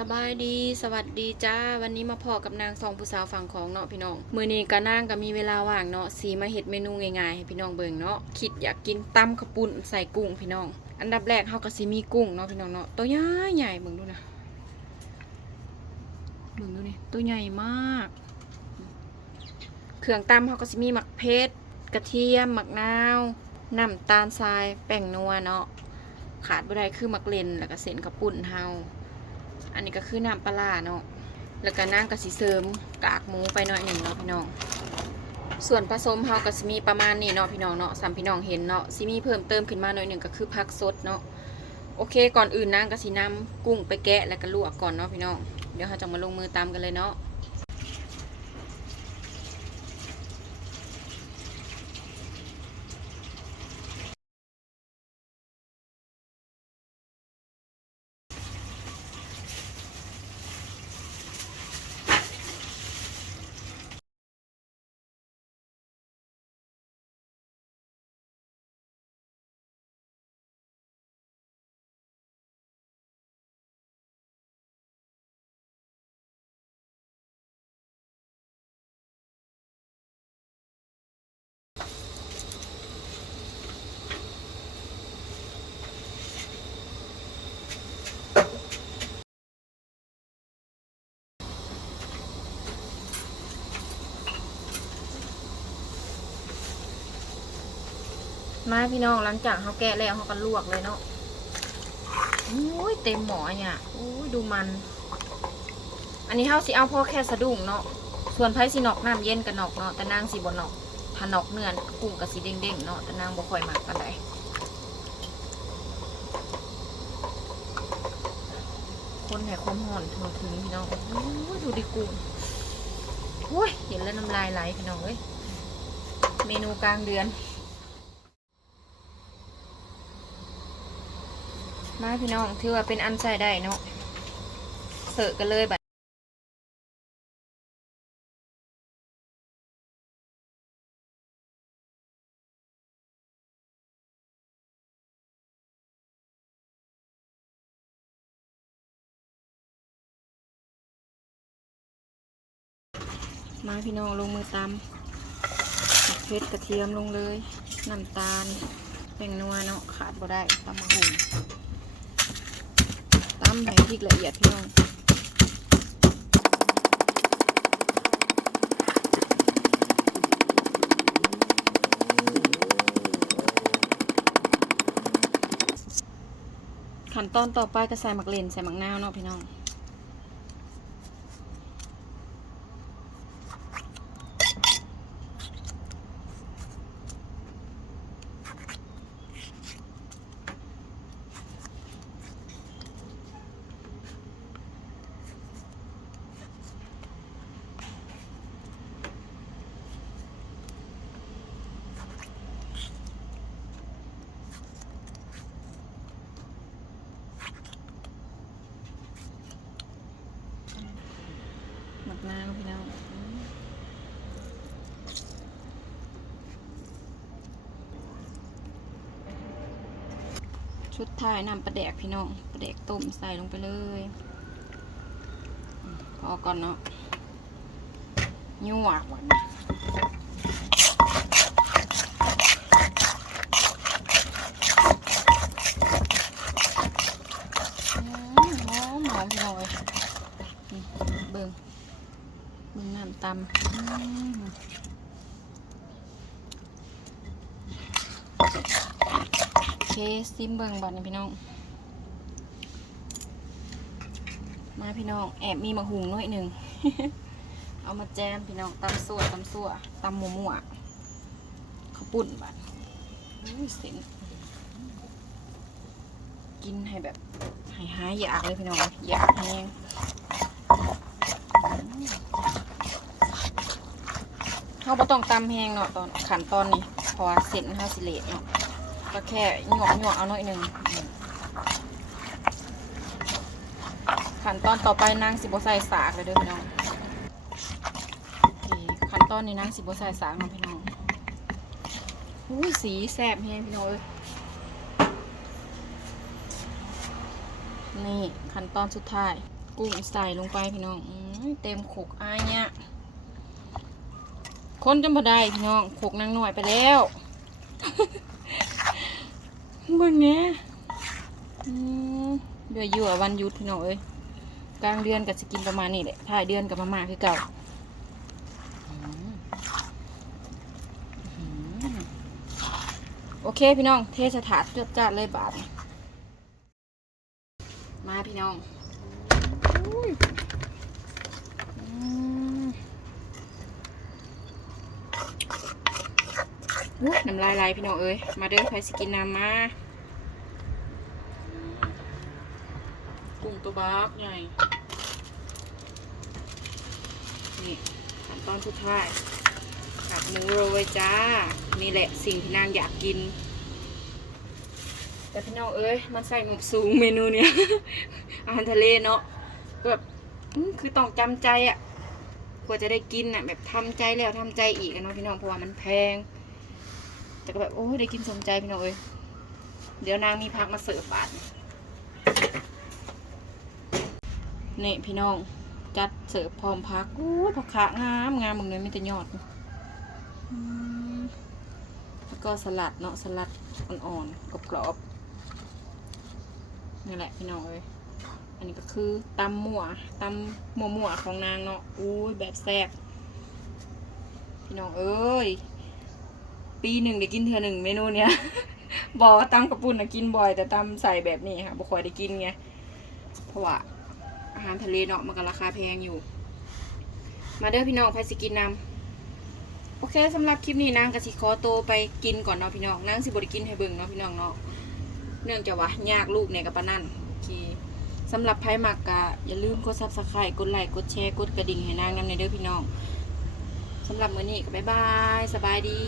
สบายดีสวัสดีจ้า วันนี้มาพอกับนางสองผู้สาวฝั่งของเนาะพี่น้องมือนี้ก็นางก็มีเวลาว่างเนาะสีมาเฮ็ดเมนูง่ายๆให้พี่น้องเบิ่งเนาะคิดอยากกินตำข้าวปุ้นใส่กุ้งพี่น้อง อันดับแรกเฮาก็สิมีกุ้งเนาะพี่น้องเนาะตัวใหญ่ใหญ่เบิ่งดูนะเบิ่งดูนี่ตัวใหญ่มาก เครื่องตำเฮาก็สิมีหมักเพชรกระเทียมหมักนาวน้ำตาลทรายแป้งนัวเนาะขาดบ่ได้คือหมักเลนแล้วก็เส้นขปุ้นเฮา อันนี้ก็คือน้ำปลาเนาะแล้วก็นั่งกะสิเสริมกากหมูไปหน่อยหนึ่งเนาะพี่น้อง ส่วนผสมเฮากะสิมีประมาณนี้เนาะพี่น้องเนาะสามพี่น้องเห็นเนาะสิมีเพิ่มเติมขึ้นมาหน่อยหนึ่งก็คือผักสดเนาะโอเค ก่อนอื่นนั่งกะสินำกุ้งไปแกะแล้วก็ลวกก่อนเนาะพี่น้อง เดี๋ยวเราจะมาลงมือตามกันเลยเนาะ มาพี่น้องหลังจากเขาแกะแล้วเขาก็ลวกเลยเนาะโอ้ยเต็มหมอเนี่ยโอ้ยดูมัน อันนี้เขาสิเอาพ่อแค่สะดุ้งเนาะส่วนไผ่สินอกน้ำเย็นกับนอกเนาะแต่นางสิบนอกถ้านอกเนื้อกุ้งกับสีเด้งๆเนาะแต่นางบ่ค่อยมักปานใดคนแห่ความห่อนถึงถึงพี่น้องโอ้ยดูดิกุ้งโอ้ยเห็นแล้วน้ำลายไหลพี่น้องเอ้ยเมนูกลางเดือน มาพี่น้องถือว่าเป็นอันใส่ได้เนาะเสิร์ฟกันเลยบัดมาพี่น้องลงมือตำเพชรกระเทียมลงเลย น้ำตาลแป้งนัวเนาะขาดบ่ได้ตำมะหุ่นำให้พริกละเอียดพี่น้องขั้นตอนต่อไปก็ใส่หมักเลนใส่หมักนาวเนาะพี่น้อง นาพี่น้องชุดท้ายนำปลาแดกพี่น้องปลาแดกต้มใส่ลงไปเลย พอก่อนเนาะยั่วหวานอืมหอมหอมพี่น้องเอ้ยนี่เบิ่ง มึงน้ำ ตำโอเคซิมเบิงบัดนี่พี่น้อง มาพี่น้อง แอบมีมะหุงน้อยหนึ่ง เอามาแจมพี่น้องตำสั่วตำสั่วตำหมูหมั่วข้าวปุ้นบัดอุ้ยเสินกินให้แบบให้หายอยากเลยพี่น้องอยากแห้ง เขาบ่ต้องตำแห้งเนาะตอนขั้นตอนนี้เพราะว่าเส้นเฮาสิเละเนาะก็แค่หยอกหยอกเอาหน่อยหนึ่งขั้นตอนต่อไปนางสิบใส่สากเลยเด้อพี่น้องขั้นตอนนี้นางสิบใส่สากเนาะพี่น้องอุ้ยสีแซ่บแฮงพี่น้องเอ้ยนี่ขั้นตอนสุดท้าย กุ้งใส่ลงไปพี่น้องอเต็มขกอายเนี่ย คนจำพอได้พี่น้องขกนางหน่อยไปแล้วเบิ่งเนี้ยเดืออยู่อวันหยุดพี่น้องเอ้ยกลางเดือนก็จะกินประมาณนี้แหละท้ายเดือนกับมาม่าคือเก่าโอเคพี่น้อง เทสถาเจือดจ้าดเลยบาทมาพี่น้อง อุ้ยอืมอุ๊ย น้ำลายไหลพี่น้องเอ้ย มาเด้อใครสกินน้ำมา กุ้งตัวบักใหญ่ นี่ขั้นตอนสุดท้ายกับหมูโรยจ้า นี่แหละสิ่งที่นางอยากกิน แต่พี่น้องเอ้ย มันใส่หมกสูงเมนูเนี้ย อาหารทะเลเนาะแบบคือต้องจำใจอะกว่าจะได้กินอะแบบทำใจแล้วทำใจอีกนะพี่น้องเพราะว่ามันแพง แต่ก็แบบโอ้ยได้กินสมใจพี่น้องเอ้ยเดี๋ยวนางมีพักมาเสิร์ฟบาทนี่พี่น้องจัดเสิร์ฟพร้อมพักอู้ยผักขางามงามมึงเลยไม่แต่ยอดแล้วก็สลัดเนาะสลัดอ่อนๆกรอบๆนี่แหละพี่น้องเอ้ยอันนี้ก็คือตำหมั่วตำหมั่วหมั่วของนางเนาะอุ้ยแบบแซ่บพี่น้องเอ้ย ปีหนึ่งได้กินเทือหนึ่งเมนูเนี้ยบอกว่าตำกระปุ่นนะกินบ่อย แต่ตำใส่แบบนี้ค่ะบ่ค่อยได้กินไงเพราะว่าอาหารทะเลเนาะมันก็ราคาแพงอยู่ มาเด้อพี่น้องไปสิกินนำโอเคสำหรับคลิปนี้นางกะสิขอโตไปกินก่อนเนาะพี่น้องนางสิบ่ได้กินให้เบิ่งเนาะพี่น้องเนาะเนื่องจากว่ายากลูกเนี่ยกับปานนั่นโอเคสำหรับไพ่หมักกะอย่าลืมกดซับสไครต์กดไลค์กดแชร์กดกระดิ่งให้นางนำในเด้อพี่น้องสำหรับมื้อนี้ก็บ๊ายบาย สบายดี